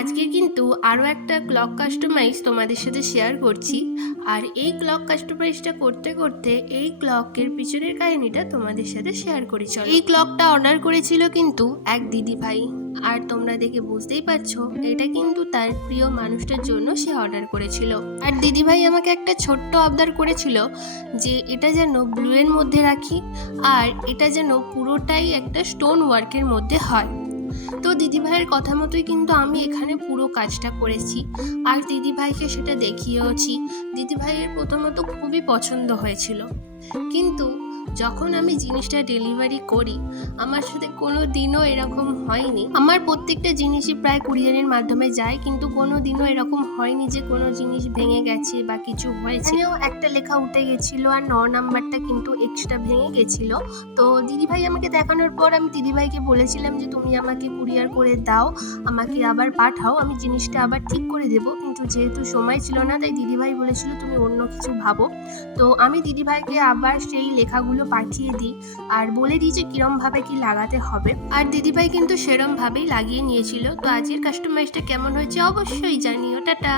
আজকে কিন্তু আরও একটা ক্লক কাস্টমাইজ তোমাদের সাথে শেয়ার করছি। আর এই ক্লক কাস্টমাইজটা করতে করতে এই ক্লকের পিছনের কাহিনীটা তোমাদের সাথে শেয়ার করি চলো। এই ক্লকটা অর্ডার করেছিল কিন্তু এক দিদি ভাই, আর তোমরা দেখে বুঝতেই পারছো এটা কিন্তু তার প্রিয় মানুষটার জন্য সে অর্ডার করেছিল। আর দিদি ভাই আমাকে একটা ছোট্ট আবদার করেছিল যে এটা যেন ব্লু এর মধ্যে রাখি, আর এটা যেন পুরোটাই একটা স্টোন ওয়ার্কের মধ্যে হয়। তো দিদিভাইয়ের কথা মতোই কিন্তু আমি এখানে পুরো কাজটা করেছি, আর দিদিভাইকে সেটা দেখিয়েওছি। দিদিভাইয়ের প্রথমত খুবই পছন্দ হয়েছিল, কিন্তু যখন আমি জিনিসটা ডেলিভারি করি আমার সাথে কোনো দিনও এরকম হয়নি। আমার প্রত্যেকটা জিনিসই প্রায় কুরিয়ারের মাধ্যমে যায়, কিন্তু কোনো দিনও এরকম হয়নি যে কোনো জিনিস ভেঙে গেছে বা কিছু হয়েছে। এখানেও একটা লেখা উঠে গেছিলো আর 9 নাম্বারটা কিন্তু এক্সট্রা ভেঙে গেছিলো। তো দিদিভাই আমাকে দেখানোর পর আমি দিদিভাইকে বলেছিলাম যে তুমি আমাকে কুরিয়ার করে দাও, আমাকে আবার পাঠাও, আমি জিনিসটা আবার ঠিক করে দেবো। কিন্তু যেহেতু সময় ছিল না তাই দিদিভাই বলেছিল তুমি অন্য কিছু ভাবো। তো আমি দিদিভাইকে আবার সেই লেখাগুলো পাঠিয়ে দিই আর বলে দিই যে কিরমভাবে কি লাগাতে হবে, আর দিদিভাই কিন্তু সেরমভাবেই লাগিয়ে নিয়েছিল। তো আজকের কাস্টমাইজটা কেমন হয়েছে অবশ্যই জানিও। টাটা।